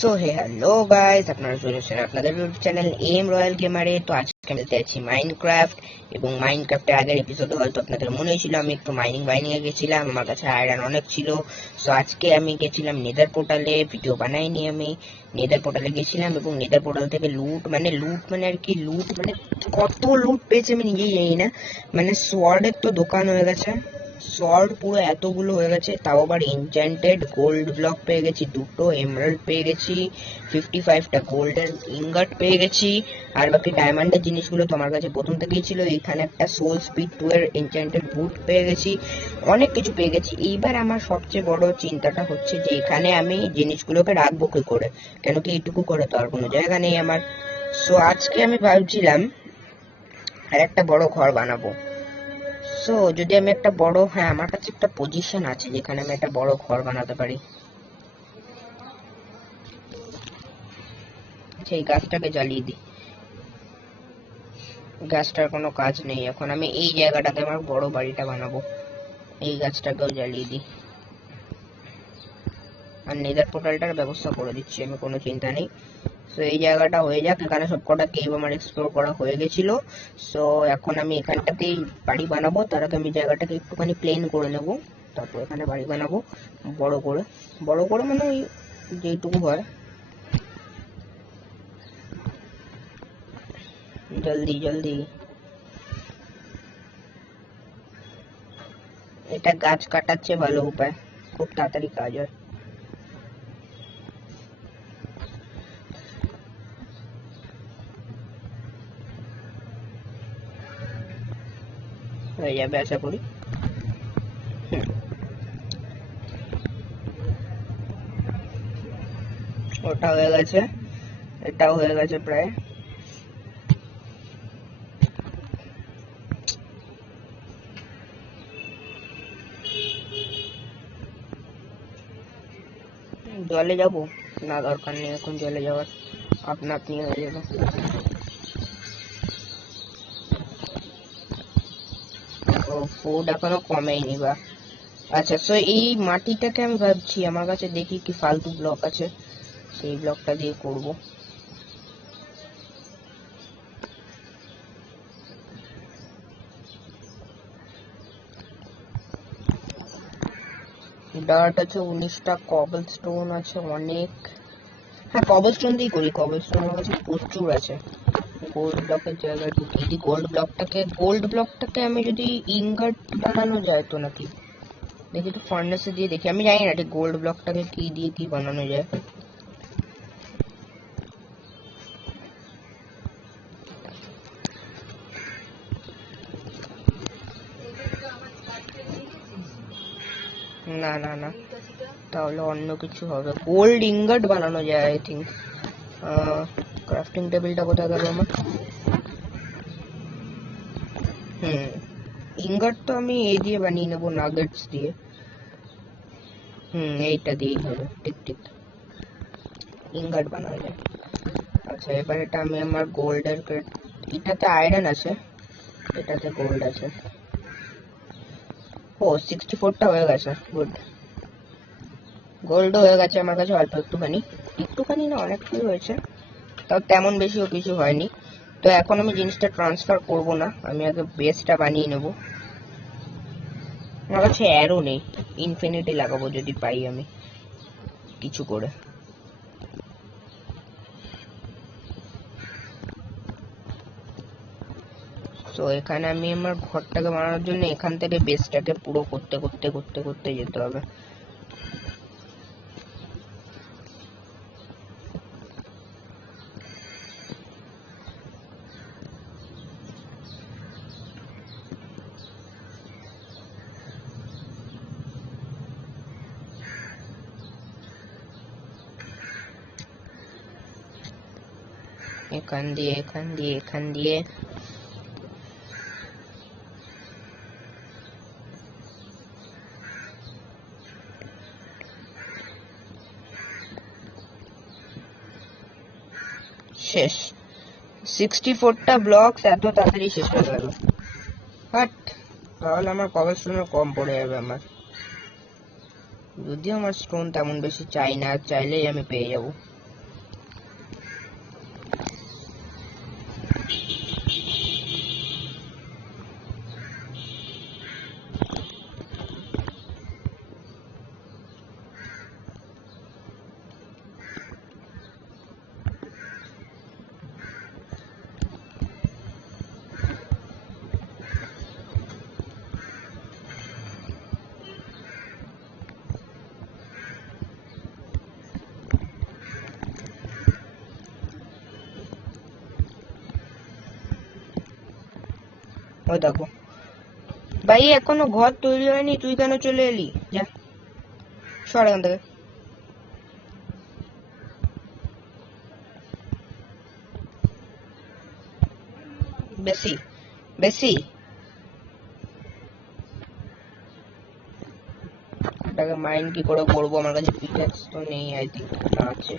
So hello guys, আপনারা চলে এসেছেন আপনাদের ইউটিউব চ্যানেল এম রয়্যাল গেমারে। তো আজকে আমি খেলতে আছি মাইনক্রাফট। এবং মাইনক্রাফটের আগের এপিসোডে হয়তো আপনাদের মনে হয়েছিল আমি একটু মাইনিং এ গেছিলাম, আমার কাছে আয়রন অনেক ছিল। সো আজকে আমি গেছিলাম নেদার পোর্টালে, ভিডিও বানাইনি আমি। নেদার পোর্টালে গেছিলাম এবং নেদার পোর্টাল থেকে লুট মানে আর কি লুট মানে কত লুট পেয়েছে আমি নিজেই জানি না। মানে সোয়ার্ডের তো দোকান হয়ে গেছে, শর্ট পুরো এতগুলো হয়ে গেছে, তাও আবার এনচ্যান্টেড গোল্ড ব্লক পেয়ে গেছি, দুটো এমরাল্ড পেয়ে গেছি, 55টা গোল্ডের ইনগট পেয়ে গেছি। আর বাকি ডায়মন্ডের জিনিসগুলো তোমার কাছে প্রথম থেকেই ছিল। এখানে একটা সোল স্পিড 2 এর এনচ্যান্টেড বুট পেয়ে গেছি, অনেক কিছু পেয়ে গেছি। এইবার আমার সবচেয়ে বড় চিন্তাটা হচ্ছে যে এখানে আমি জিনিসগুলোকে রাখবো কি করে, কেন কি এইটুকু করে তো আর কোনো জায়গা নেই আমার। সো আজকে আমি ভাবছিলাম আর একটা বড় ঘর বানাবো। সো যদি আমি একটা বড়, হ্যাঁ আমার কাছে একটা পজিশন আছে যেখানে আমি একটা বড় ঘর বানাতে পারি। সেই গাছটাকে জ্বালিয়ে দিই, গাছটার কোনো কাজ নেই এখন। আমি এই জায়গাটাতে আমার বড় বাড়িটা বানাবো, এই গাছটাকেও জ্বালিয়ে দিই। আর নেদার পোর্টালটার ব্যবস্থা করে দিচ্ছি আমি, কোনো চিন্তা নেই। সো এই জায়গাটা হয়ে যাক, এখানে সবকটা কেভ আমার এক্সপ্লোর করা হয়ে গেছিল। সো এখন আমি এখানটাতেই বাড়ি বানাবো, তার আগে আমি জায়গাটাকে একটুখানি প্লেন করে নেব, তারপর এখানে বাড়ি বানাবো বড় করে। বড় করে মানে ওই যেটুকু হয়। জলদি জলদি, এটা গাছ কাটার চেয়ে ভালো উপায়, খুব তাড়াতাড়ি কাজ হয়। হয়ে যাবে আশা করি। ওটা হয়ে গেছে, এটাও হয়ে গেছে প্রায়। জলে যাবো না, দরকার নেই এখন জলে যাওয়ার, আপনা আপনি হয়ে যাবে। ও ফুড এখনো কমেইনি বা। আচ্ছা, তো এই মাটিটাকে আমি ভাবছি, আমার কাছে দেখি কি ফালতু ব্লক আছে, সেই ব্লকটা দিয়ে করব। ডার্ট আছে 19টা, কবল স্টোন আছে অনেক। হ্যাঁ কবল স্টোন দিয়ে করি, কবল স্টোন আমার কাছে প্রচুর আছে। গোল্ড ব্লকের জায়গায় ঢুকি দিই, গোল্ড ব্লকটাকে আমি যদি ইনগট বানানো যায় তো নাকি, দেখি তো ফার্নেসে দিয়ে দেখি। আমি জানি না ঠিক গোল্ড ব্লকটাকে কি দিয়ে কি বানানো যায়। না না না, তাহলে অন্য কিছু হবে। গোল্ড ইনগট বানানো যায় আই থিঙ্ক। ক্রাফটিং টেবিলটা কোথায় গেল আমার? হুম, ইনগট তো আমি এই দিয়ে বানিয়ে নেবো, নাগেটস দিয়ে। এইটা দিয়েই হবে, ঠিক ঠিক, ইনগট বানানো যায়। আচ্ছা এবার এটা আমি আমার গোল্ডের, এটাতে আয়রন আছে, এটাতে গোল্ড আছে। ও 64টা হয়ে গেছে, গুড। গোল্ডও হয়ে গেছে আমার কাছে অল্প একটুখানি, একটুখানি না অনেকটাই হয়েছে, তাও তেমন বেশিও কিছু হয়নি। তো এখন আমি জিনিসটা ট্রান্সফার করব না, আমি আগে বেসটা বানিয়ে নেব। আমার কাছে অ্যারো নেই, ইনফিনিটি লাগাবো যদি পাই আমি কিছু করে। তো এখানে আমি আমার ঘরটাকে বানানোর জন্য এখান থেকে বেসটাকে পুরো করতে করতে করতে করতে যেতে হবে। এখান দিয়ে এখান দিয়ে এখান দিয়ে শেষ। 64টা ব্লকস এত তাড়াতাড়ি শেষ হয়ে গেল। বাট তাহলে আমার কভার স্টোনের কম পড়ে যাবে আমার, যদিও আমার স্টোন তেমন বেশি চাই না, চাইলেই আমি পেয়ে যাব। ওই দেখো ভাই, এখনো ঘর তৈরি হয়নি, তুই কেন চলে এলি? যা সর এখান থেকে। বেশি বেশি এটাকে মাইন্ড কি করে করবো? আমার কাছে পিকেক্স তো নেই, আই থিঙ্ক আছে।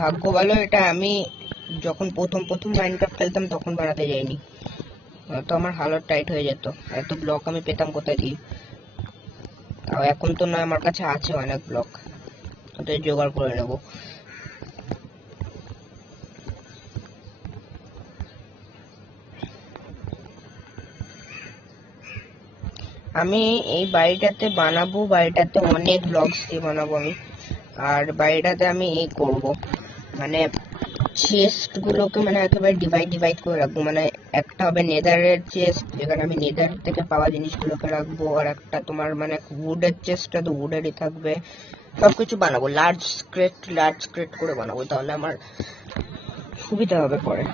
ভাগ্য ভালো এটা আমি যখন প্রথম প্রথম মাইনক্রাফট খেলতাম তখন বানাতে যাইনি, তো আমার হালত টাইট হয়ে যেত। এত ব্লক আমি পেতাম কোথায় দিয়ে? তাও এখন তো না, আমার কাছে আছে অনেক ব্লক, ওদের জোগাড় করে নেবো। আমি এই বাড়িটাতে বানাবো, বাড়িটাতে অনেক ব্লকস দিয়ে বানাবো আমি। আর বাড়িটাতে আমি এই করব, মানে চেস্ট গুলোকে মানে একেবারে ডিভাইড ডিভাইড করে রাখবো। মানে একটা হবে নেদারের চেস্ট, যেখানে আমি নেদার থেকে পাওয়া জিনিসগুলোকে রাখবো, আর একটা তোমার মানে উডের চেস্টটা তো উডেরই থাকবে। সবকিছু বানাবো লার্জ ক্রেট করে বানাবো, তাহলে আমার সুবিধা হবে পরে।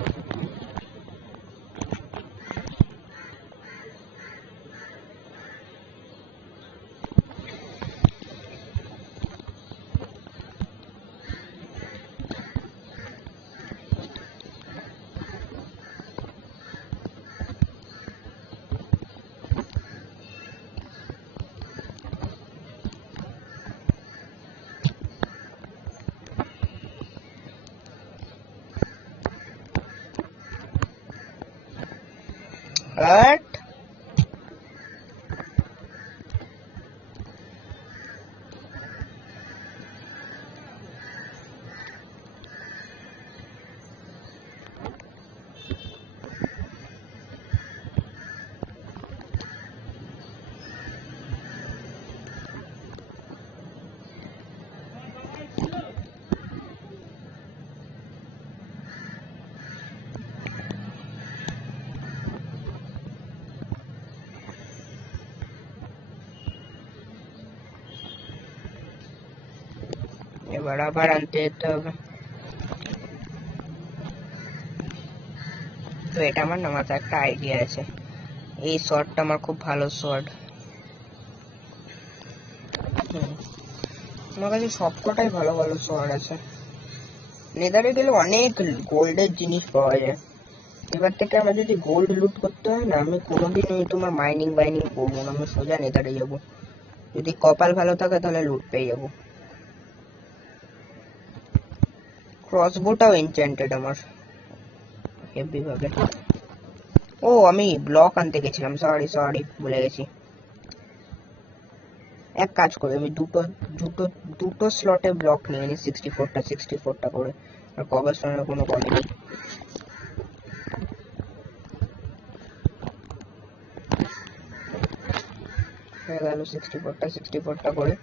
আর এবার আবার আনতে যেতে হবে। তো এটা আমার না মাথায় একটা আইডিয়া আছে, এই শর্টটা আমার খুব ভালো শর্ট। আমার কাছে সবকটাই ভালো ভালো শর্ট আছে। নেদারে গেলে অনেক গোল্ডের জিনিস পাওয়া যায়। এবার থেকে আমার যদি গোল্ড লুট করতে হয় না, আমি কোনোদিন ওই তোমার মাইনিং বাইনিং করবো না, আমি সোজা নেদারে যাবো। যদি কপাল ভালো থাকে তাহলে লুট পেয়ে যাবো। ক্রসবোটাও এনচ্যান্টেড আমার হেভি ভাবে। ও আমি ব্লক আনতে গেছিলাম, সরি সরি ভুলে গেছি। এক কাজ করে আমি দুটো দুটো দুটো স্লটে ব্লক নিয়ে নিই, 64টা করে। আর কভারস্টোনের কোনো কমে নেই। হয়ে গেল 64টা করে।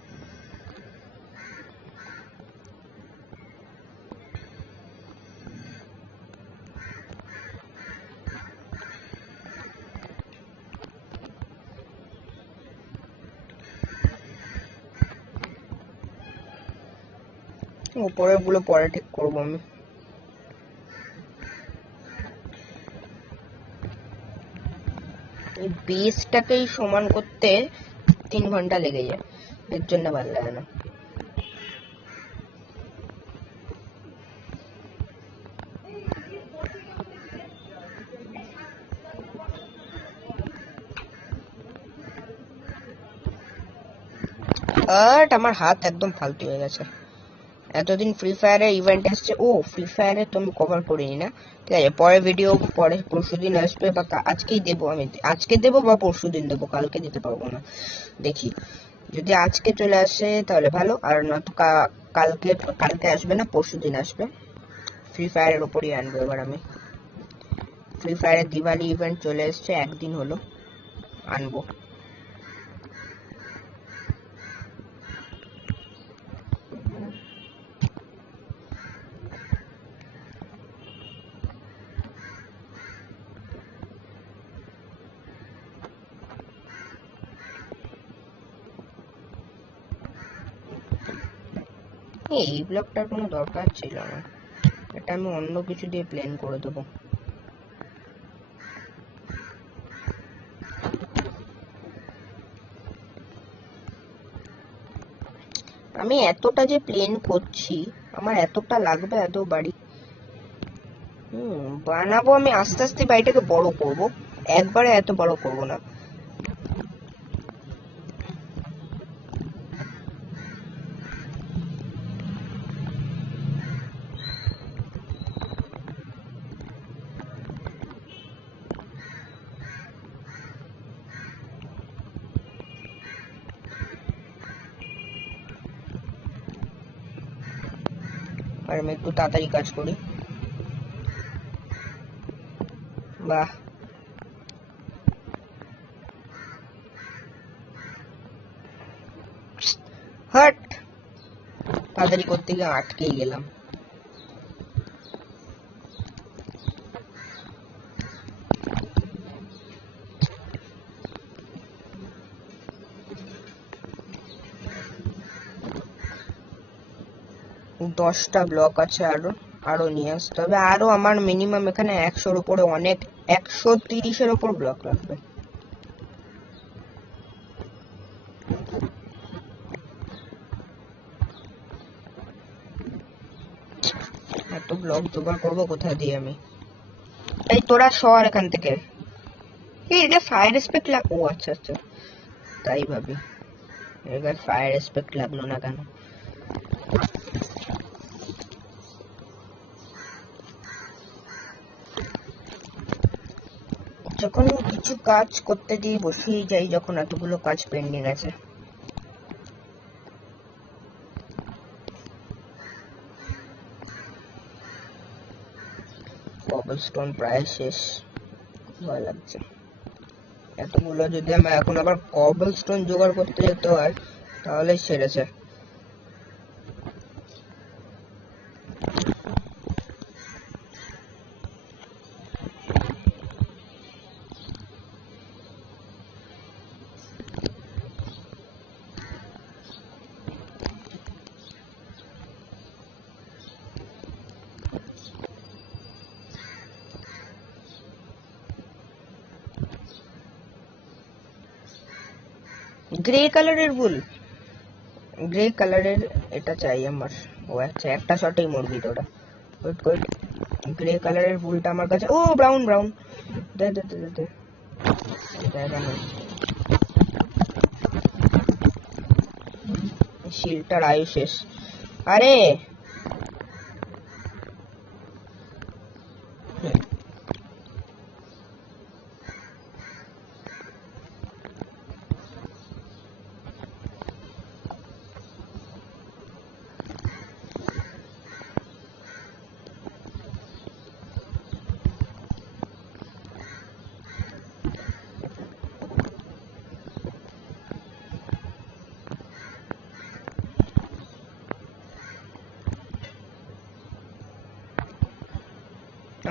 উপরের গুলো পরে ঠিক করবো আমি। এই বেসটাকেই সমান করতে 3 ঘন্টা লেগে যায়, এর জন্য ভালো লাগে না। বাট আমার হাত একদম ফালতু হয়ে গেছে। এতদিন ফ্রি ফায়ারে ইভেন্ট আসছে, ও ফ্রি ফায়ারে তো আমি কভার করিনি না। ঠিক আছে, পরে ভিডিও পরে পরশুদিন আসবে, বা আজকেই দেবো আমি, আজকে দেবো বা পরশুদিন দেবো, কালকে দিতে পারবো না। দেখি যদি আজকে চলে আসে তাহলে ভালো, আর নয়তো কালকে কালকে আসবে না, পরশুদিন আসবে। ফ্রি ফায়ারের ওপরই আনবো এবার আমি। ফ্রি ফায়ারের দিওয়ালি ইভেন্ট চলে এসছে, একদিন হলো, আনবো। এই ব্লকটার কোনো দরকার ছিল না, এটা আমি অন্য কিছু দিয়ে প্লেন করে দেবো। আমি এতটা যে প্লেন করছি, আমার এতটা লাগবে এত বাড়ি? বানাবো আমি আস্তে আস্তে বাড়িটাকে বড় করব, একবারে এত বড় করব না। আর আমি একটু তাড়াতাড়ি কাজ করি। বাহ, হাট, তাড়াতাড়ি করতে গিয়ে আটকেই গেলাম। দশটা ব্লক আছে, আরো নিয়ে আসতে হবে। আরো আমার মিনিমাম এখানে 100-র উপরে, অনেক 130-এর উপর ব্লক লাগবে। এত ব্লক জোগাড় করবো কোথা দিয়ে আমি? এই তোরা সর এখান থেকে। এই এটা ফায়ার রেসপেক্ট ও আচ্ছা আচ্ছা, তাই ভাবি এবার ফায়ার রেসপেক্ট লাগলো না কেন। যখন কিছু কাজ করতে দিয়ে বসেই যাই, যখন এতগুলো কাজ পেন্ডিং আছে। কবলস্টোন প্রায় শেষ, ভয় লাগছে। এতগুলো যদি আমার এখন আবার কবলস্টোন জোগাড় করতে যেতে হয় তাহলে সেরেছে। গ্রে কালারের বুল, গ্রে কালারের এটা চাই আমার। ও আচ্ছা, একটা শটেই মরবি তোরা। ওয়েট ওয়েট, গ্রে কালারের বুলটা আমার কাছে। ও ব্রাউন ব্রাউন, দে দে দে দে, জায়গা নেই। শিলটার আয়ু শেষ। আরে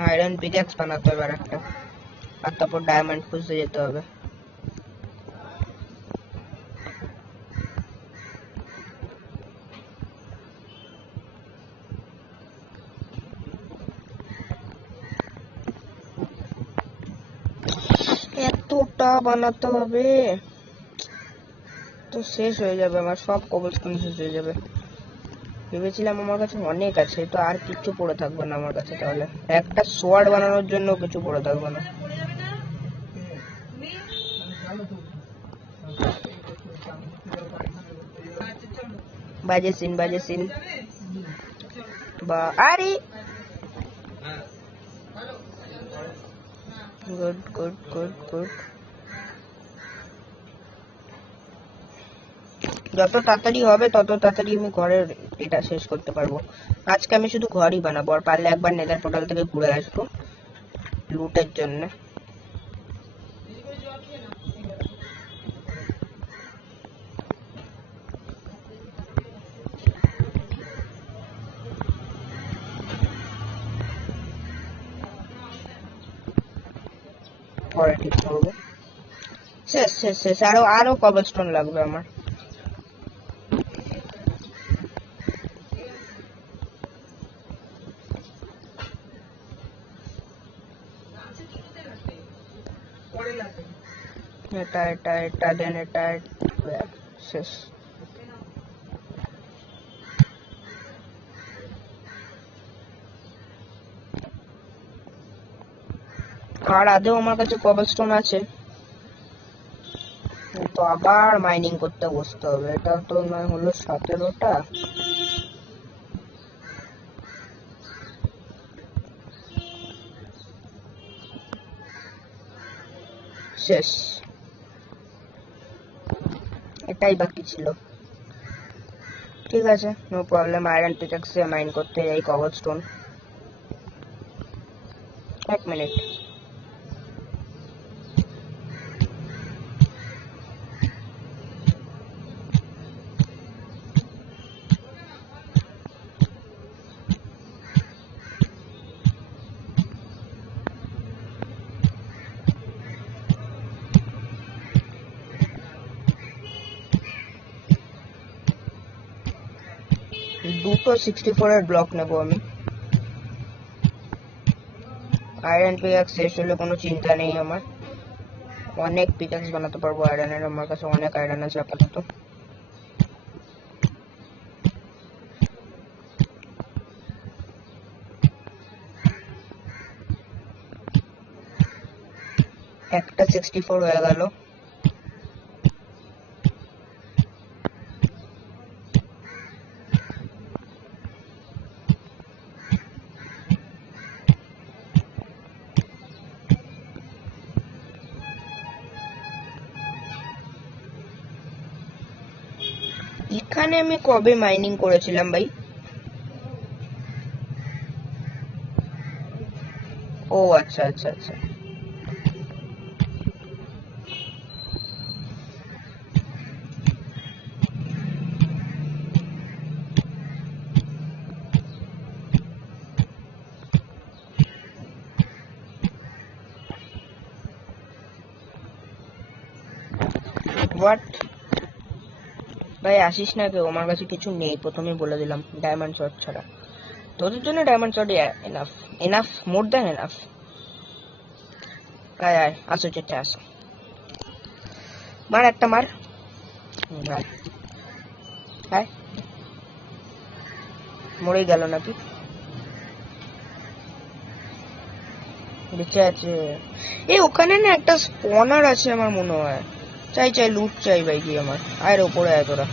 আয়রন পিক্যাক্স বানাতে হবে একটা, আর তারপর ডায়মন্ড খুঁজতে যেতে হবে। এতটা বানাতে হবে তো শেষ হয়ে যাবে আমার, সব কবলস্টোন শেষ হয়ে যাবে। ভেবেছিলাম আমার কাছে অনেক আছে, তো আর কিছু পড়ে থাকবে না আমার কাছে। তাহলে একটা সোয়ার্ড বানানোর জন্য কিছু পড়ে থাকবে না। বাজে সিন, বাজে সিন। বা আরে গুড গুড গুড গুড। যত তাড়াতাড়ি হবে তত তাড়াতাড়ি আমি ঘরের এটা শেষ করতে পারবো। আজকে আমি শুধু ঘরই বানাবো, আর পারলে একবার নেদার পোর্টাল থেকে ঘুরে আসবো লুটের জন্য। পরে ঠিক করবো। শেষ শেষ শেষ, আরো আরো কবলস্টোন লাগবে আমার। এটা এটা এটা দেন এটা শেষ। আর আদেও আমার কাছে কবলস্টোন আছে, তো আবার মাইনিং করতে বসতে হবে। এটা তো নয় হলো 17টা। শেষ, এটাই বাকি ছিল। ঠিক আছে, নো প্রবলেম। আয়রন পিকাক্সে মাইন করতে যাই কবলস্টোন। 1 মিনিট। দুটো 64 এর ব্লক নেবো আমি। আয়রন পিকাক্স শেষ হলে কোনো চিন্তা নেই আমার, অনেক পিকাক্স বানাতে পারবো আয়রনের। আমার কাছে অনেক আয়রন আছে আপাতত। একটা 64 হয়ে গেল। এখানে আমি কবে মাইনিং করেছিলাম ভাই? ও আচ্ছা আচ্ছা আচ্ছা। হোয়াট ভাই, আসিস না কেউ, আমার কাছে কিছু নেই, প্রথমে বলে দিলাম, ডায়মন্ড শট ছাড়া। তোদের জন্য diamond shot enough, enough, more than enough. আয় আয়, আসো চেটে আসো, মার একটা মার। আয় আয়, মরেই গেল নাকি? বেঁচে আছে। এই ওখানে না একটা স্পনার আছে আমার মনে হয়। চাই চাই লুট চাই ভাই, কি আমার আয়ের ওপরে আয় তোরা।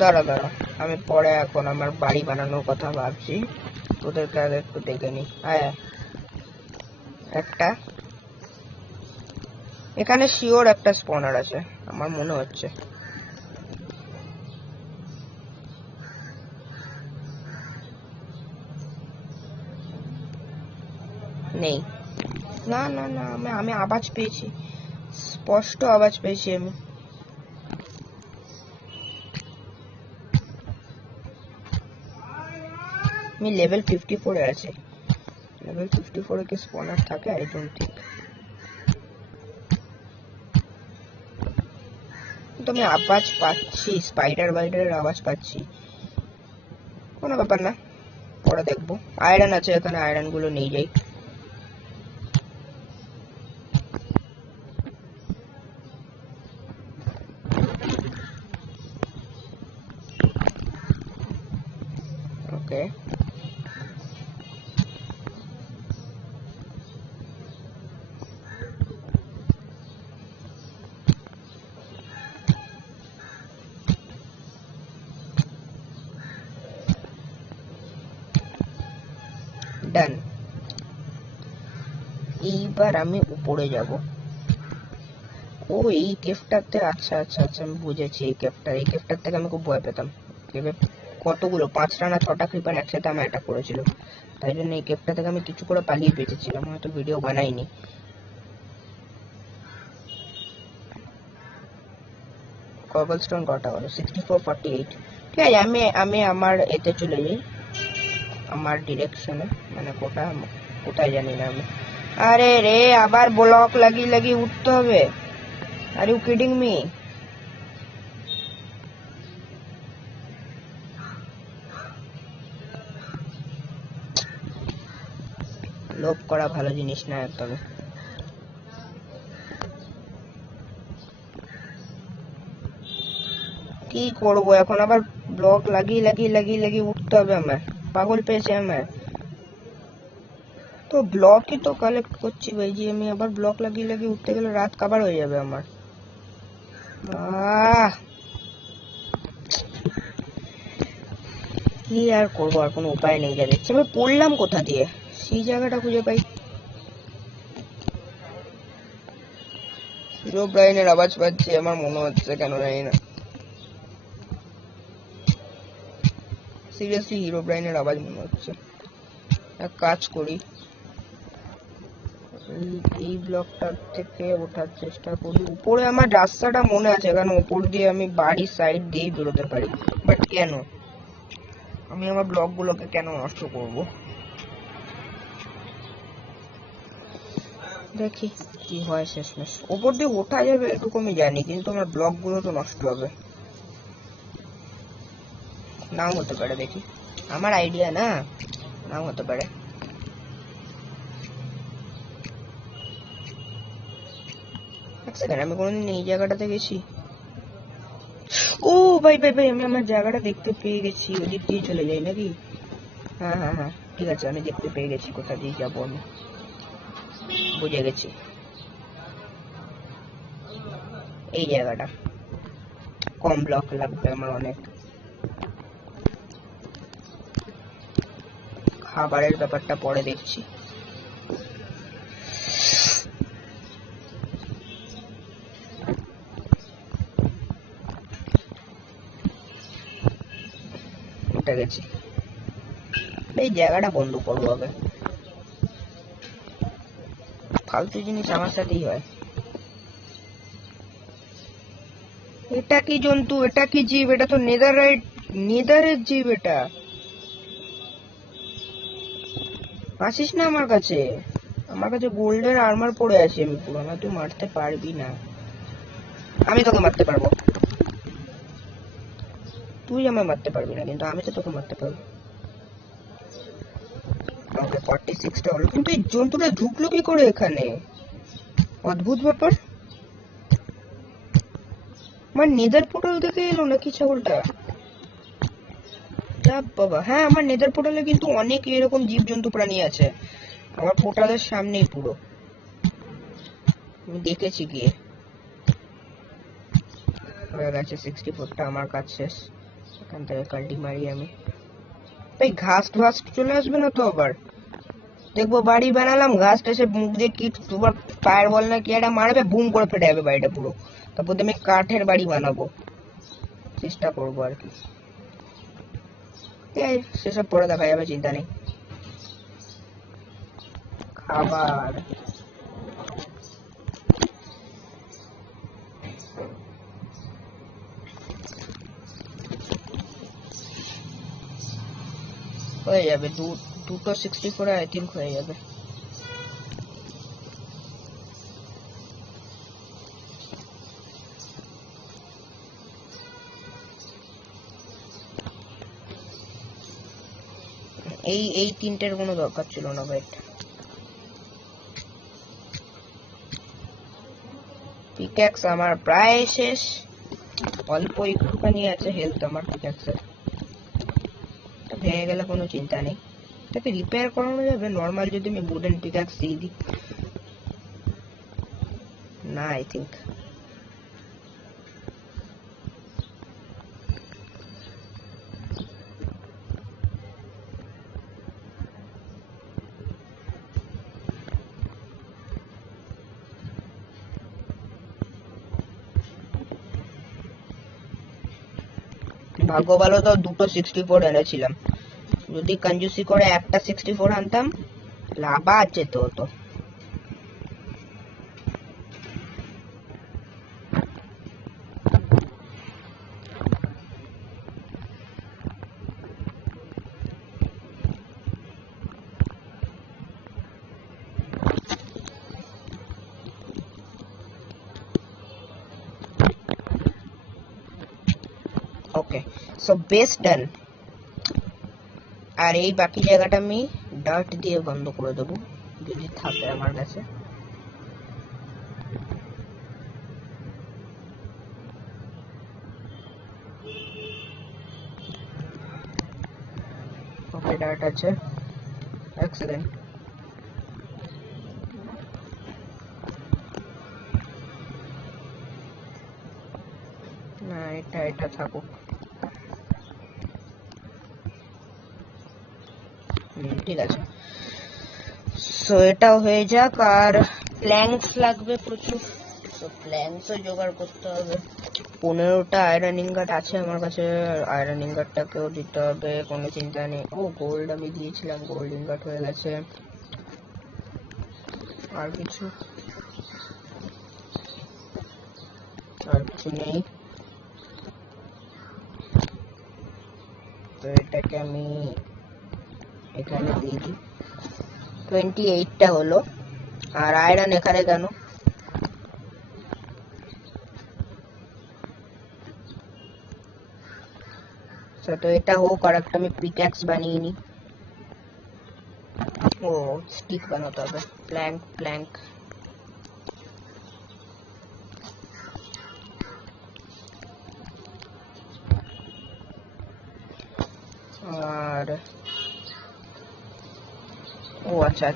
দাঁড়া দাঁড়া, আমি পরে এখন আমার বাড়ি বানানোর কথা ভাবছি, তোদেরকে আগে একটু দেখে নি। আয় আয়। একটা এখানে শিওর একটা স্পনার আছে আমার মনে হচ্ছে। নেই, না না না, আমি আওয়াজ পেয়েছি, স্পষ্ট আওয়াজ পেয়েছি আমি। আমি লেভেল 54 এ আছি। লেভেল 54 এ কি স্পনার থাকে? I don't think. তো আমি আওয়াজ পাচ্ছি, স্পাইডার বাইডারের আওয়াজ পাচ্ছি। কোনো ব্যাপার না, পরে দেখবো। আয়রন আছে এখানে, আয়রন গুলো নিয়ে যাই। ওকে, ডান। এইবার আমি উপরে যাব। ও এই কেফটাতে, আচ্ছা আচ্ছা আচ্ছা, আমি বুঝেছি। এই কেফটার থেকে আমি খুব ভয় পেতাম। কেভে কতগুলো 5টা না 6টা ক্রিপার একসাথে আমার অ্যাটাক করেছিল, তাই জন্য এই কেফটা থেকে আমি কিছু করে পালিয়ে বেঁচেছিলাম, হয়তো ভিডিও বানাইনি। কবলস্টোন কটা হলো? 64 48। ঠিক আছে, আমি আমি আমার এতে চলে যাই, আমার ডিরেকশনে, মানে কোথায় জানি না আমি। আরে রে, আবার ব্লক লাগিয়ে লাগিয়ে উঠতে হবে। Are you kidding me? লোভ করা ভালো জিনিস না একদমই। কি করব এখন, আবার ব্লক লাগিয়ে উঠতে হবে আমার, পাগল পেয়েছে আমার। তো ব্লকই তো কালেক্ট করছি ভাই, যে আমি আবার ব্লক লাগিয়ে উঠতে গেলে রাত কাবার হয়ে যাবে আমার। কি আর করবো, আর কোনো উপায় নেই। যা দেখছি আমি পড়লাম কোথা দিয়ে, সেই জায়গাটা খুঁজে পাই। হিরো ব্রাইনের আওয়াজ পাচ্ছি আমার মনে হচ্ছে, কেন জানি না, সিরিয়াসলি হিরো ব্রাইনের আওয়াজ মনে হচ্ছে। এক কাজ করি, এই ব্লকটার থেকে ওঠার চেষ্টা করি। উপরে আমার রাস্তাটা মনে আছে, কারণ উপর দিয়ে আমি বাড়ির সাইড দিয়ে বেরোতে পারি। বাট কেন আমি আমার ব্লকগুলোকে কেন নষ্ট করব? দেখি কি হয় শেষমেশ। ওপর দিয়ে ওঠা যাবে এটুকু আমি জানি, কিন্তু আমার ব্লকগুলো তো নষ্ট হবে। নাও হতে পারে, দেখি, আমার আইডিয়া না, নাও হতে পারে। এক সেকেন্ড, আমি কোনোদিন এই জায়গাটাতে গেছি? ও ভাই ভাই ভাই, আমি আমার জায়গাটা দেখতে পেয়ে গেছি, ওদিক দিয়ে চলে যাই নাকি? হ্যাঁ হ্যাঁ হ্যাঁ, ঠিক আছে, আমি দেখতে পেয়ে গেছি কোথা দিয়ে যাবো আমি, বুঝে গেছি। এই জায়গাটা কম ব্লক লাগবে আমার অনেক। খাবারের ব্যাপারটা পরে দেখছি। উঠে গেছি, এই জায়গাটা বন্ধ করবো আগে, ফালতু জিনিস আমার সাথেই হয়। এটা কি জন্তু, এটা কি জীব? এটা তো নেদারের জীব। এটা আসিস না আমার কাছে, আমার কাছে গোল্ডের আর্মার পরে আছে, আমি পুরো, তুই মারতে পারবি না। আমি তোকে মারতে পারবো, তুই আমায় মারতে পারবি না, কিন্তু আমি তো তোকে মারতে পারবো। ওকে 46টা হলো, কিন্তু এই জন্তুটা ঢুকলো কি করে এখানে? অদ্ভুত ব্যাপার। আমার নেদার পোর্টাল থেকে এলো নাকি ছাগলটা? যা বাবা, হ্যাঁ আমার নেদার পোর্টালে কিন্তু অনেক এরকম জীবজন্তু প্রাণী আছে, আমার পোর্টালের সামনেই পুরো, আমি দেখেছি গিয়ে। হয়ে গেছে 64টা, আমার কাজ শেষ। এখান থেকে কাল্টি মারি আমি। এই ঘাস ঘাস চলে আসবে না তো আবার? দেখবো বাড়ি বানালাম, ঘাসটা এসে মুখ দিয়ে কি তোমার ফায়ার বল না কি একটা মারবে, বুম করে ফেটে যাবে বাড়িটা পুরো। তারপর আমি কাঠের বাড়ি বানাবো, চেষ্টা করবো আর কি। সেসব পরে দেখা যাবে, চিন্তা নেই। খাবার হয়ে যাবে, দুটো 64 আই থিঙ্ক হয়ে যাবে। এই তিনটের কোনো দরকার ছিল না ভাই। পিক্যাক্স আমার প্রায় শেষ, অল্প একটুখানি আছে হেলথ আমার পিক্যাক্সের। ভেঙে গেলে কোনো চিন্তা নেই, এটাকে রিপেয়ার করানো যাবে নর্মাল যদি আমি উডেন পিক্যাক্স দিয়ে দিই। না আই থিঙ্ক, ভাগ্য ভালো তো দুটো 64 এনেছিলাম, যদি কঞ্জুসি করে একটা 64 আনতাম লাভ আছে তো। ওকে, সো বেস ডান। আর এই বাকি জায়গাটা আমি ডার্ট দিয়ে বন্ধ করে দেবো যদি থাকে আমার কাছে। ওকে ডাট আছে, এক সেকেন্ড। না এটা থাকুক, ঠিক আছে। সো এটাও হয়ে যাক। আর প্ল্যাঙ্কস লাগবে প্রচুর, তো প্ল্যাঙ্কসও জোগাড় করতে হবে। 15টা আয়রন ইনগট আছে আমার কাছে, আয়রন ইনগটটাকেও দিতে হবে, কোনো চিন্তা নেই। ও গোল্ড আমি দিয়েছিলাম, গোল্ড ইনগট হয়ে গেছে। আর কিছু নেই, তো এটাকে আমি এখানে দিয়ে দিই। 28টা হলো। আর আয়রন এখানে কেন? তো এটা হোক, আর একটা আমি পিক্যাক্স বানিয়ে নিই। ও স্টিক বানাতে হবে, প্ল্যাঙ্ক। আর ও আচ্ছা,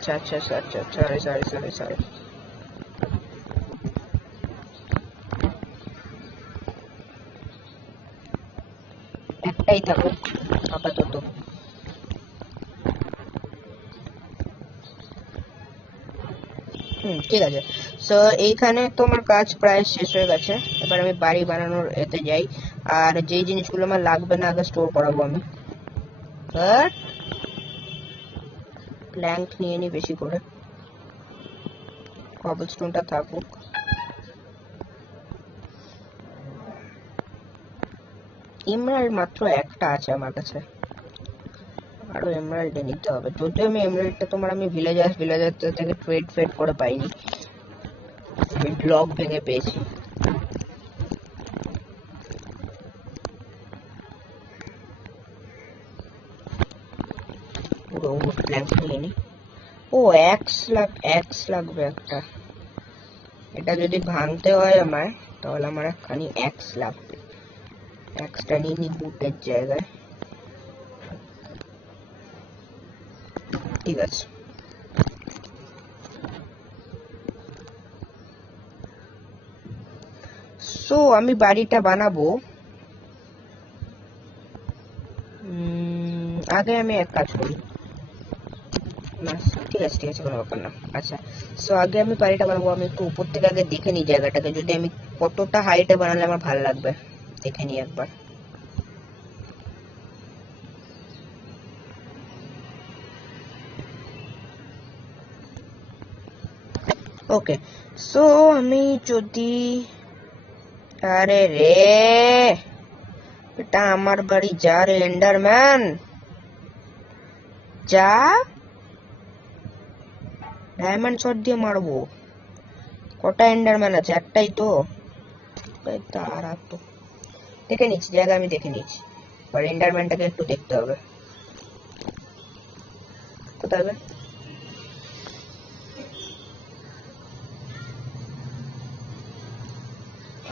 সরি। একটাই থাকুক আপাতত। ঠিক আছে। সো এইখানে তোমার কাজ প্রায় শেষ হয়ে গেছে। এবার আমি বাড়ি বানানোর এতে যাই। আর যেই জিনিসগুলো আমার লাগবে না আগে স্টোর করাবো আমি। প্ল্যাঙ্ক নিয়ে নি বেশি করে, কবলস্টোনটা থাকুক। এমরাল্ড মাত্র একটা আছে আমার কাছে, আরো এমরাল্ড নিতে হবে। যদিও আমি এমরাল্ডটা আমি ভিলেজার থেকে ট্রেড করে পাইনি, আমি ব্লক ভেঙে পেয়েছি। পুরো প্ল্যাঙ্ক নিয়ে নি। ও এক্স লাগবে একটা। এটা যদি ভাঙতে হয় আমার, তাহলে আমার একখানি এক্স লাগবে। এক্সটা নিয়ে নি বুটের জায়গায়, ঠিক আছে। সো আমি বাড়িটা বানাবো। আগে আমি এক কাজ করি না, ঠিক আছে কোনো ব্যাপার না। আচ্ছা, সো আগে আমি বাড়িটা বানাবো। আমি একটু উপর থেকে আগে দেখে নিই জায়গাটাকে, যদি আমি কতটা হাইটে বানালে আমার ভালো লাগবে দেখে নিই একবার। ওকে, সো আমি যদি, আরে রে এটা আমার বাড়ি, যা রে এন্ডারম্যান যা, ডায়মন্ড শট দিয়ে মারবো। কটা এন্ডারম্যান আছে? একটাই তো। তারা তো দেখে নিচ্ছি, জায়গা আমি দেখে নিচ্ছি, আর এন্ডারম্যানটাকে একটু দেখতে হবে কোথায় হবে।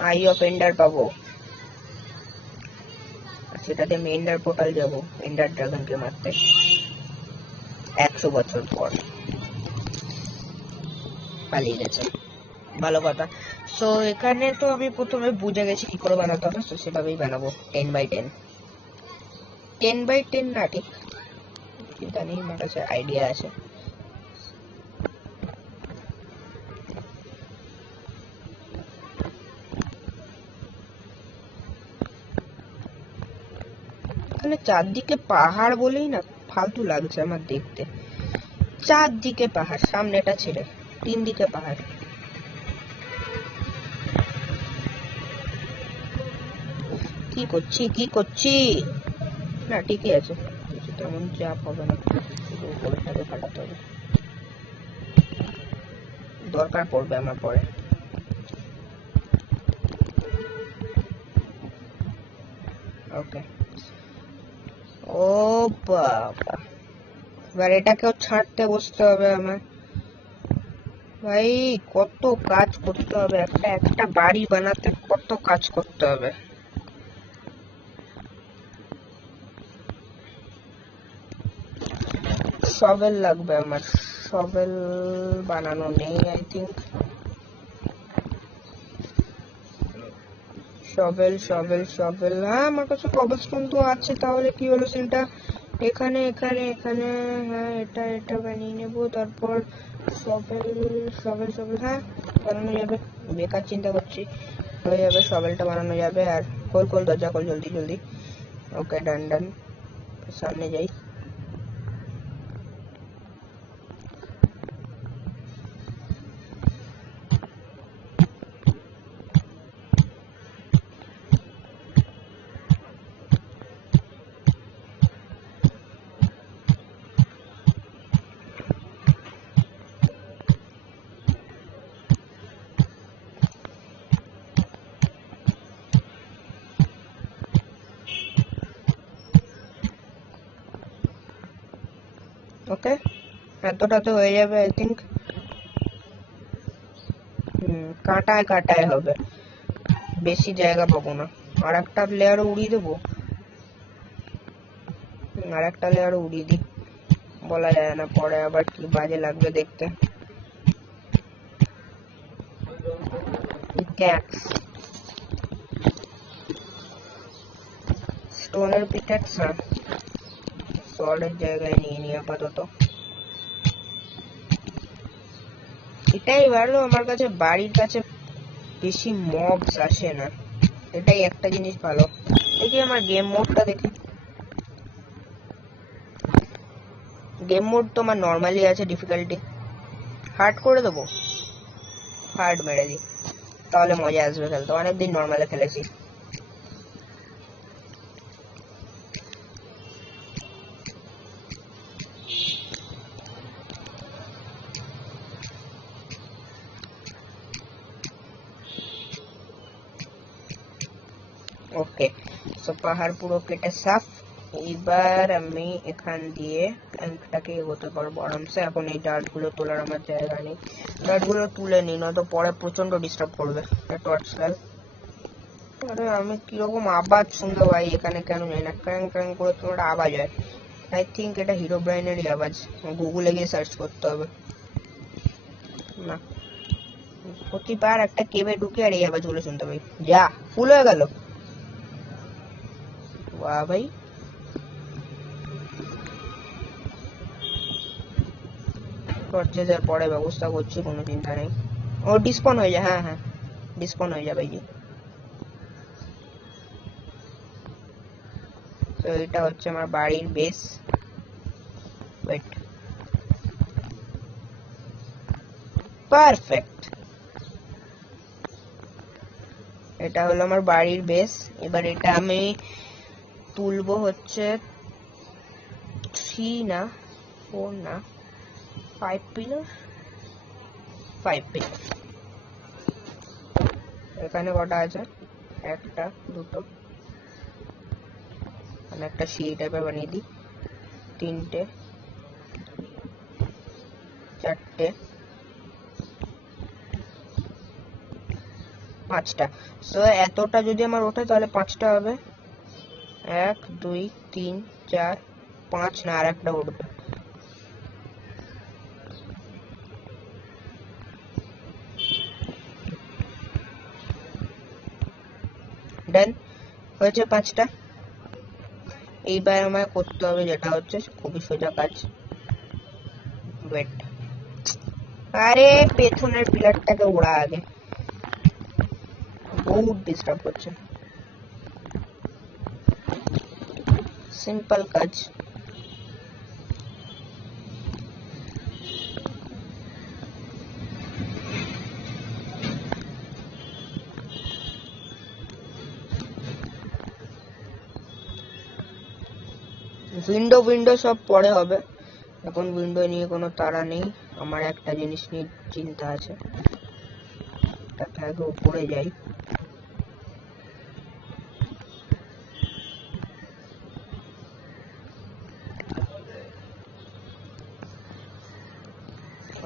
আই অফ এন্ডার পাবো, সেটাতে আমি এন্ডার পোর্টাল যাবো এন্ডার ড্রাগনকে মারতে 100 বছর পর। পালিয়ে গেছে, ভালো কথা। সো এখানে তো আমি প্রথমে বুঝে গেছি কি করে বানাতে হবে, তো সেভাবেই বানাবো। 10x10 না, ঠিক চিন্তা নেই, আমার কাছে আইডিয়া আছে। এখানে চারদিকে পাহাড় বলেই না ফালতু লাগছে আমার দেখতে। চারদিকে পাহাড়, সামনেটা ছেড়ে 3 দিকে পাহাড়। কি করছি না, ঠিকই আছে, কিছু তেমন চাপ হবে না, শুধু উপরটাকে ফাটাতে হবে, দরকার পড়বে আমার পরে। ওকে, ও বাবা, এবার এটাকেও ছাড়তে বসতে হবে আমার। ভাই কত কাজ করতে হবে, একটা বাড়ি বানাতে কত কাজ করতে হবে। শভেল লাগবে আমার, শভেল বানানো নেই I think. Shovel shovel shovel, হ্যাঁ আমার কাছে কবলস্টোন তো আছে, তাহলে কি হলো সেটা এখানে এখানে এখানে, হ্যাঁ এটা এটা বানিয়ে নেবো, তারপর শভেল শভেল শভেল, হ্যাঁ বানানো যাবে, বেকার চিন্তা করছি, হয়ে যাবে, শভেলটা বানানো যাবে। আর খোল খোল দরজা খোল জলদি জলদি। ওকে ডান ডান, সামনে যাই। ওকে এতটাতে হয়ে যাবে আই থিঙ্ক। কাঁটায় কাঁটায় হবে, বেশি জায়গা পাবো না। আর একটা লেয়ারও উড়িয়ে দেবো, আর একটা লেয়ারও উড়িয়ে দিই, বলা যায় না পরে আবার কি বাজে লাগবে দেখতে। পিক্যাক্স, স্টোনের পিক্যাক্স না, সল্টের জায়গায় নিয়ে নিই আপাতত। এটাই ভালো, আমার কাছে বাড়ির কাছে বেশি মবস আসে না, এটাই একটা জিনিস ভালো। দেখি আমার গেম মোডটা দেখি, গেম মোড তো আমার নর্মালি আছে, ডিফিকাল্টি হার্ড করে দেবো, হার্ড মেরে দিই, তাহলে মজা আসবে খেলতে, অনেকদিন নর্মালে খেলেছি। ওকে, সো পাহাড় পুরো কেটে সাফ। এবার আমি এখান দিয়ে ট্যাঙ্কটাকে এগোতে পারবো আরামসে। এখন এই ডার্টগুলো তোলার আমার জায়গা নেই, ডার্টগুলো তুলে নিই, নয়তো পরে প্রচন্ড ডিস্টার্ব করবে। টর্চ লাইট, আরে আমি কিরকম আওয়াজ শুনতে পাই এখানে কেন জানি না, ক্র্যাং ক্র্যাং করে তোমার আওয়াজ হয়। আই থিঙ্ক এটা হিরো ব্রাইনেরই আওয়াজ, গুগলে গিয়ে সার্চ করতে হবে। না, প্রতিবার একটা কেবে ঢুকে আর এই আওয়াজগুলো শুনতে পাই। যা ফুল হয়ে গেল, বাহ ভাই। টর্চেসের পরে ব্যবস্থা করছি, কোনো চিন্তা নেই। ও ডিসপন হয়ে যায়, হ্যাঁ হ্যাঁ ডিসপন হয়ে যাবে এই যে। তো এটা হচ্ছে আমার বাড়ির বেস, ওয়েট, পারফেক্ট, এটা হলো আমার বাড়ির বেস। এবার এটা আমি তুলবো হচ্ছে 3 না 4 না 5 পিলার, 5 পিলার। এখানে কটা আছে, একটা দুটো, মানে একটা সিঁড়ি টাইপের বানিয়ে দিই, 3টে 4টে 5টা। সো এতটা যদি আমার ওঠে তাহলে 5টা হবে, 1 2 3 4 5 না, আর একটা উঠবে। ডান, হয়েছে 5টা। এইবার আমায় করতে হবে যেটা হচ্ছে খুবই সোজা কাজ, ওয়েট, আরে পেছনের পিলারটাকে ওড়া আগে, বহুত ডিস্টার্ব করছে। সিম্পল কাজ, উইন্ডো উইন্ডো সব পরে হবে, এখন উইন্ডো নিয়ে কোনো তাড়া নেই। আমার একটা জিনিস নিয়ে চিন্তা আছে, তাকে আগে উপরে যাই।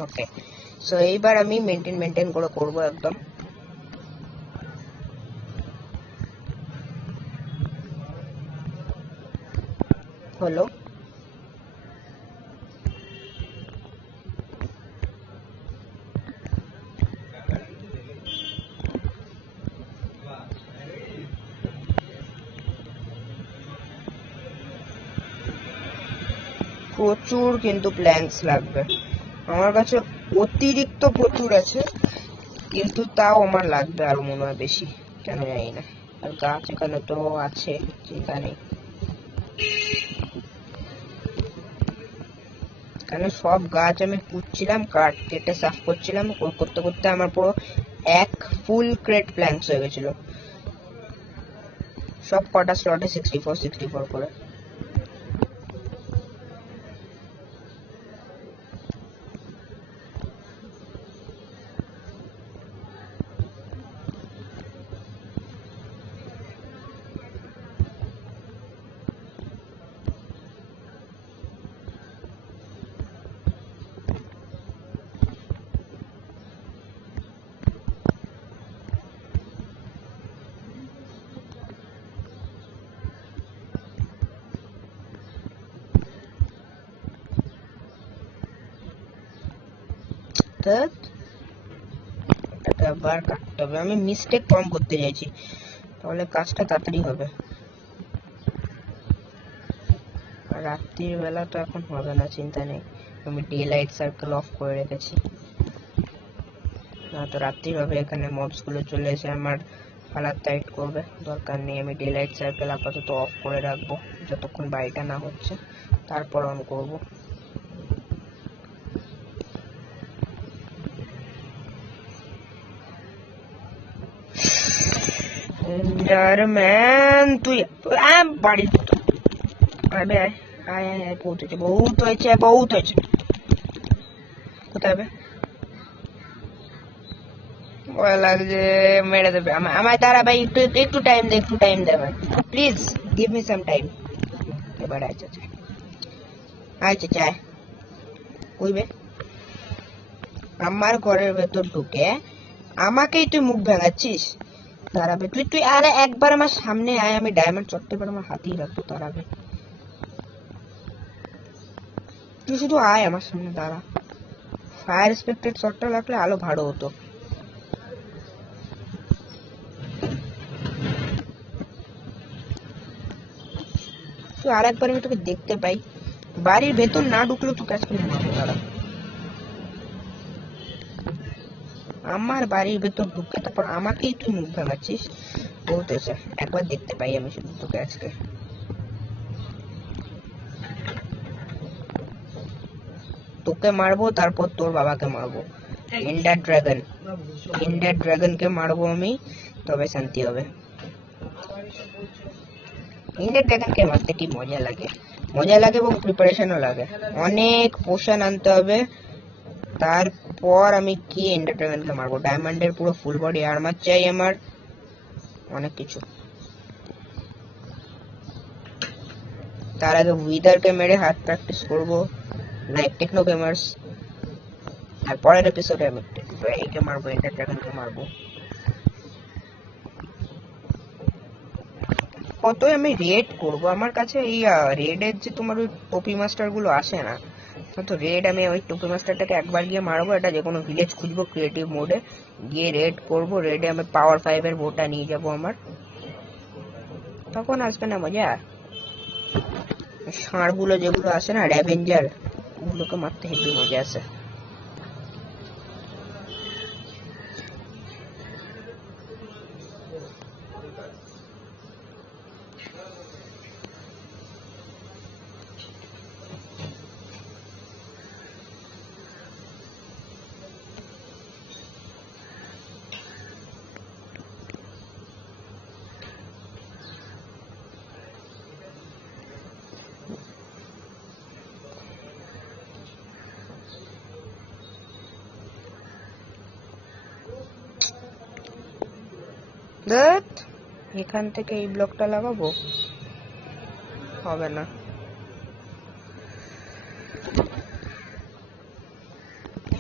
ওকে, সো এইবার আমি মেনটেন করে করবো একদম। হলো, প্রচুর কিন্তু প্ল্যাঙ্কস লাগবে আমার কাছে, অতিরিক্ত প্রচুর আছে, কিন্তু তাও আমার লাগবে আরো মনে হয় বেশি, কেন জানি না। আর গাছ এখানে তো আছে, চিন্তা নেই। এখানে সব গাছ আমি পুঁতছিলাম, কাঠ কেটে সাফ করছিলাম, করতে করতে আমার পুরো এক ফুল ক্রেট প্ল্যাঙ্কস হয়ে গেছিল। সব কটা স্লটে 64 করে। এটাকে আবার কাটতে হবে, আমি মিস্টেক কম করতে চাইছি, তাহলে কাজটা তাড়াতাড়ি হবে। রাত্রির বেলা তো এখন হবে না, চিন্তা নেই, আমি ডে লাইট সার্কেল অফ করে রেখেছি, না তো রাত্রি হবে, এখানে মবস গুলো চলে এসে আমার হালাত টাইট করবে, দরকার নেই। আমি ডে লাইট সার্কেল আপাতত অফ করে রাখবো যতক্ষণ বাড়িটা না হচ্ছে, তারপর অন করবো। এন্ডারম্যান তুই বাড়ি আবে, আয় আয় আয় আয়, পৌঁছেছে, বহুত হয়েছে, বহুত হয়েছে। কোথায় হবে? ভয় লাগছে, মেরে দেবে আমায়। দাঁড়া ভাই, একটু একটু টাইম দে, একটু টাইম দে ভাই, please give me some time. এবার আয় চাচা, আয় চাচা, আয়। কইবে আমার ঘরের ভেতর ঢুকে আমাকেই তুই মুখ ভেঙাচ্ছিস? দাঁড়াবে তুই, তুই আরে একবার আমার সামনে আয়, আমি ডায়মন্ড চট্টে পর আমার হাতেই রাখবো, দাঁড়াবে। তুই শুধু আয় আমার সামনে, দাঁড়া। ফায়ার স্পেক্টেড শটটা লাগলে আলো ভালো হতো। তুই আর একবার আমি তোকে দেখতে পাই, বাড়ির ভেতর না ঢুকলে তুই কাজ করে মারবো, দাঁড়া। আমার বাড়ির ভেতর ঢুকে তারপর আমাকেই তুই মুখ ভাঙাচ্ছিস, বলতেছে একবার দেখতে পাই আমি শুধু তোকে আজকে। তোকে মারবো, তারপর তোর বাবাকে মারবো। এন্ডার ড্রাগন, এন্ডার ড্রাগনকে মারবো আমি, তবে শান্তি হবে। এন্ডার ড্রাগনকে মারতে কি মজা লাগে, মজা লাগে এবং প্রিপারেশনও লাগে। অনেক পোশন আনতে হবে, তারপর আমি কি এন্ডার ড্রাগনকে মারবো। ডায়মন্ডের পুরো ফুল বডি আর্মার চাই আমার, অনেক কিছু। তার আগে উইদারকে মেরে হাত প্র্যাকটিস করবো, লাইক টেকনো গেমার্স। আর পরের এপিসোডে আমি একে মারবো, এন্ডার ড্রাগনকে মারবো। কত আমি রেড করব, আমার কাছে এই রেডের যে তোমার ওই টপি মাস্টার গুলো আসে না, তো রেড আমি ওই টপি মাস্টারটাকে একবার গিয়ে মারবো। এটা যে কোনো ভিলেজ খুঁজবো ক্রিয়েটিভ মোডে, গিয়ে রেড করব। রেডে আমি পাওয়ার 5 এর বোটা নিয়ে যাব আমার, তখন আসবে না মজা। ষাঁড়গুলো যেগুলো আসে না, র্যাভেঞ্জার, ওগুলোকে মারতে হেবি মজা আসে। এখান থেকে এই ব্লকটা লাগাবো, হবে না।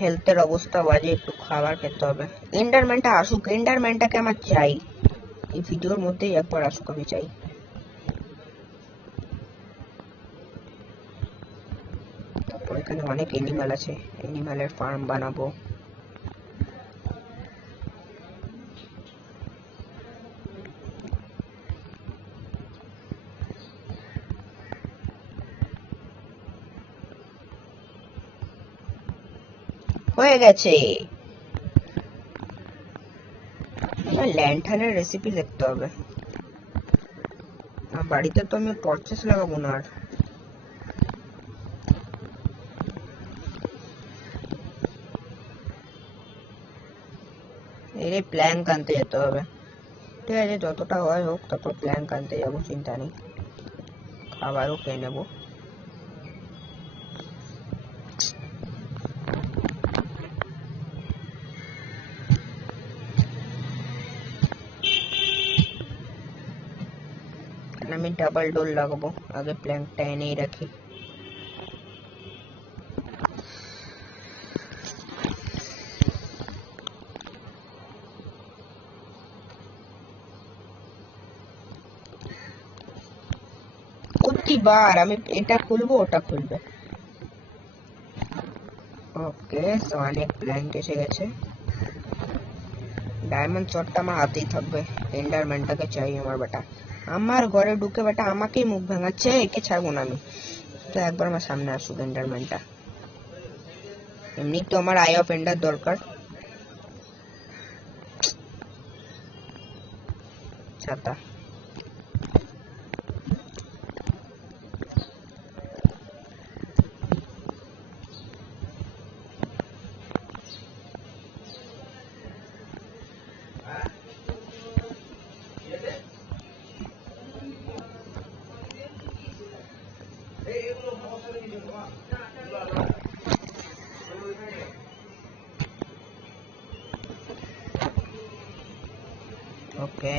হেলথের অবস্থা বাজে, একটু খাবার খেতে হবে। এন্ডারম্যানটা আসুক, এন্ডারম্যানটাকে আমার চাই, এই ভিডিওর মধ্যেই একবার আসুক, আমি চাই। তারপর এখানে অনেক এনিমাল আছে, এনিমালের ফার্ম বানাবো। হয়ে গেছে। ল্যান্টার্নের রেসিপি লিখতে হবে। বাড়িতে তো আমি টর্চেস লাগাবো না আর। এই প্ল্যাঙ্ক আনতে যেতে হবে। ঠিক আছে, যতটা হয় হোক, তারপর প্ল্যাঙ্ক আনতে যাবো, চিন্তা নেই। খাবারও খেয়ে নেবো। আমি ডাবল ডোর লাগাবো, আগে প্ল্যাঙ্কটা এনেই রাখি। প্রতিবার আমি এটা খুলবো ওটা খুলবে। ওকে, অনেক প্ল্যাঙ্ক এসে গেছে। ডায়মন্ড শটটা আমার হাতেই থাকবে। এন্ডারম্যানটাকে চাই আমার বেটা। আমার ঘরে ঢুকে বেটা আমাকেই মুখ ভাঙাচ্ছে, একে ছাড়বো না আমি। তো একবার আমার সামনে আসুক এন্ডারম্যানটা। এমনি তো আমার আই অফ এন্ডার দরকার। ছাতা। ওকে,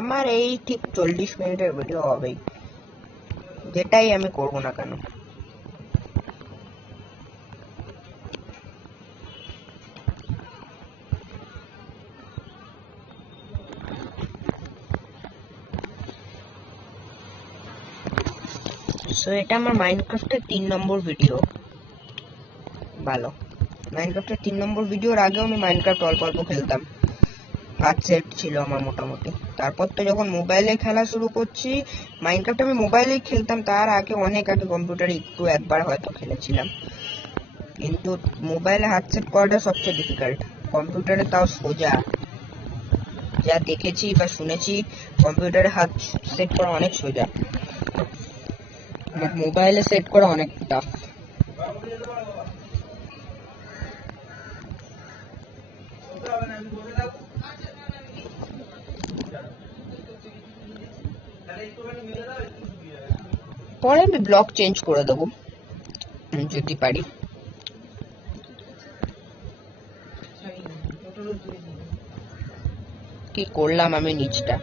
আমার এই ঠিক 40 মিনিটের ভিডিও হবেই, যেটাই আমি করবো না কেন। সো এটা আমার মাইনক্রাফটের 3 নম্বর ভিডিও। ভালো। মাইনক্রাফটের 3 নম্বর ভিডিওর আগেও আমি মাইনক্রাফট অল্প অল্প খেলতাম। হাত সেট ছিল আমার মোটামুটি। তারপর তো যখন মোবাইলে খেলা শুরু করছি, মাইনক্রাফট আমি মোবাইলেই খেলতাম, তার আগে অনেক আগে কম্পিউটারে একটু একবার হয়তো খেলেছিলাম। কিন্তু মোবাইলে হাত সেট করাটা সবচেয়ে ডিফিকাল্ট, কম্পিউটারে তাও সোজা। যা দেখেছি বা শুনেছি, কম্পিউটারে হাত সেট করা অনেক সোজা, বাট মোবাইলে সেট করা অনেক টাফ। পরে আমি ব্লক চেঞ্জ করে দেবো যদি পারি। কি করলাম আমি নিচটা?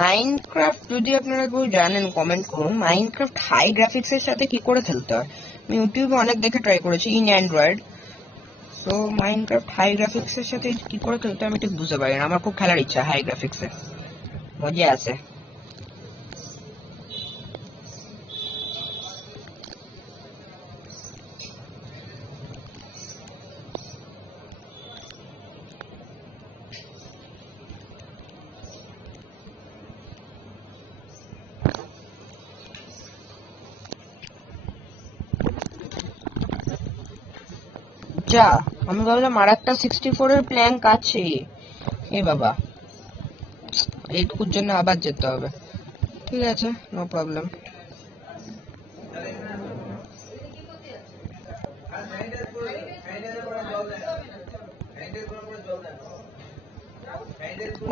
মাইনক্রাফট যদি আপনারা কেউ জানেন কমেন্ট করুন। মাইনক্রাফট হাই গ্রাফিক্স এর সাথে কি করে খেলতে হয়, আমি ইউটিউবে অনেক দেখে ট্রাই করেছি ইন অ্যান্ড্রয়েড। তো মাইনক্রাফট হাই গ্রাফিক্স এর সাথে কি করে খেলতে হয় আমি ঠিক বুঝতে পারি না। আমার খুব খেলার ইচ্ছা হাই গ্রাফিক্স এ, মজা আছে। যা, আমি ভাবলাম আর একটা 64 এর প্ল্যাঙ্ক আছে। এ বাবা, এইটুকুর জন্য আবার যেতে হবে। ঠিক আছে, নো প্রবলেম।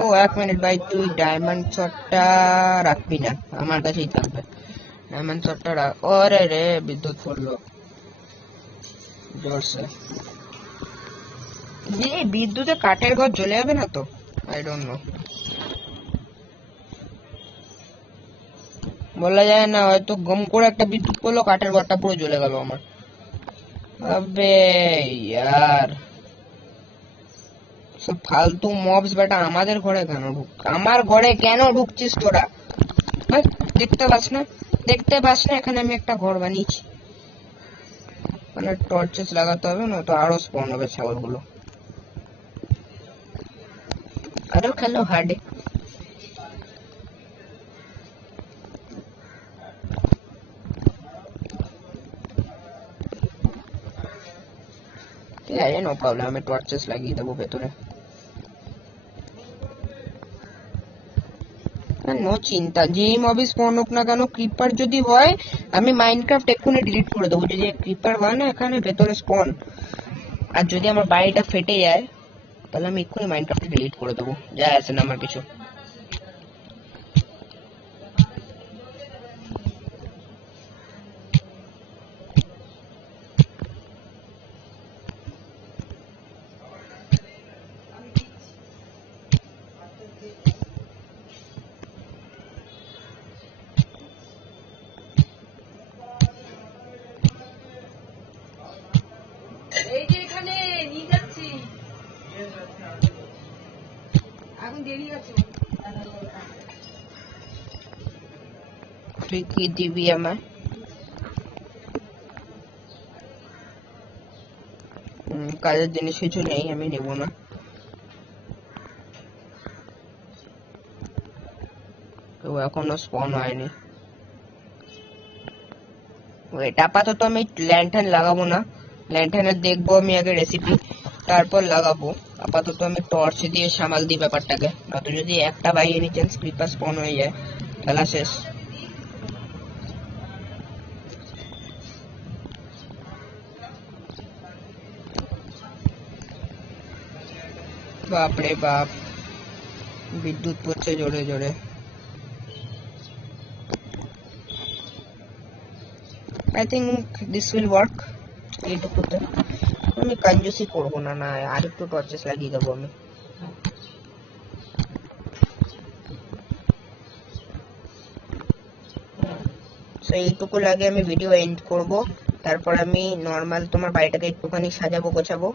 ও 1 মিনিট ভাই, তুই ডায়মন্ড শটটা রাখবি না, আমার কাছেই থাকবে। ডায়মন্ড শটটা রাখ। ওরে রে, বিদ্যুৎ পড়লো জোরসে। বিদ্যুতে কাঠের ঘর জ্বলে যাবে না তো? আই ডোন্ট নো, বলা যায় না, হয়তো গম করে একটা বিদ্যুৎ পড়লো, কাঠের ঘরটা পুরো জ্বলে গেল আমার। আবে ইয়ার, সব ফালতু মবস বেটা আমাদের ঘরে কেন আমার ঘরে কেন ঢুকছিস তোরা? দেখতে পাস না, দেখতে পাস না এখানে আমি একটা ঘর বানিয়েছি? মানে টর্চেস লাগাতে হবে, না তো আরো স্পন হবে ছাগলগুলো। আরো খেলো হার্ডে। ঠিক আছে, নো প্রবলেম, আমি টর্চেস লাগিয়ে দেবো ভেতরে। নো চিন্তা, যেই মবি স্পন হোক না কেন, ক্রিপার যদি হয় আমি মাইনক্রাফট এক্ষুনি ডিলিট করে দেবো। যদি ক্রিপার হয় না এখানে ভেতরে স্পন, আর যদি আমার বাড়িটা ফেটে যায় তাহলে আমি এক্ষুনি মাইনক্রাফট ডিলিট করে দেবো, যায় আসে না আমার কিছু। এই যে এখানে নিয়ে যাচ্ছি, এখন দেরি আছে। তুই কি দিবি আমায়? কাজের জিনিস কিছু নেই, আমি নেবো না। কেউ এখনো স্পন হয়নি। ওয়েট, আপাতত আমি ল্যান্টার্ন লাগাবো না, ল্যান্টার্নের দেখবো আমি আগে রেসিপি, তারপর লাগাবো। আপাতত আমি টর্চ দিয়ে সামাল দিই ব্যাপারটাকে, নয়তো যদি একটা বাই এনি চান্স ক্রিপার স্পন হয়ে যায় খেলা শেষ। বাপরে বাপ, বিদ্যুৎ পড়ছে জোরে জোরে। I think this will work. এইটুকুতে আমি কঞ্জুসি করবো না, না আর একটু টর্চেস লাগিয়ে দেবো আমি। এইটুকু লাগে আমি ভিডিও এন্ড করব, তারপর আমি নর্মাল তোমার বাড়িটাকে একটুখানি সাজাবো গোছাবো,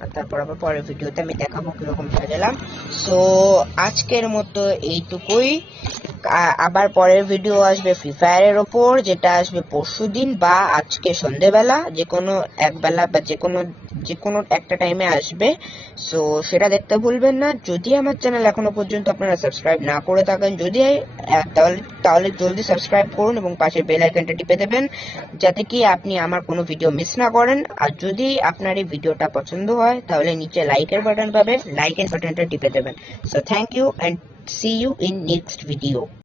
আর তারপর আবার পরের ভিডিওতে আমি দেখাবো কিরকম সাজালাম। সো আজকের মতো এইটুকুই। আবার পরের ভিডিও আসবে ফ্রি ফায়ারের ওপর, যেটা আসবে পরশুদিন বা আজকে সন্ধ্যেবেলা, যে কোনো এক বেলা বা যে কোনো একটা টাইমে আসবে। সো সেটা দেখতে ভুলবেন না। যদি আমার চ্যানেল এখনো পর্যন্ত আপনারা সাবস্ক্রাইব না করে থাকেন, যদি তাহলে জলদি সাবস্ক্রাইব করুন এবং পাশে বেল আইকনটা টিপে দেবেন, যাতে কি আপনি আমার কোনো ভিডিও মিস না করেন। আর যদি আপনার এই ভিডিওটা পছন্দ হয় তাহলে নিচে লাইকের বাটন পাবেন, লাইকের বাটনটা টিপে দেবেন। So thank you and see you in next video.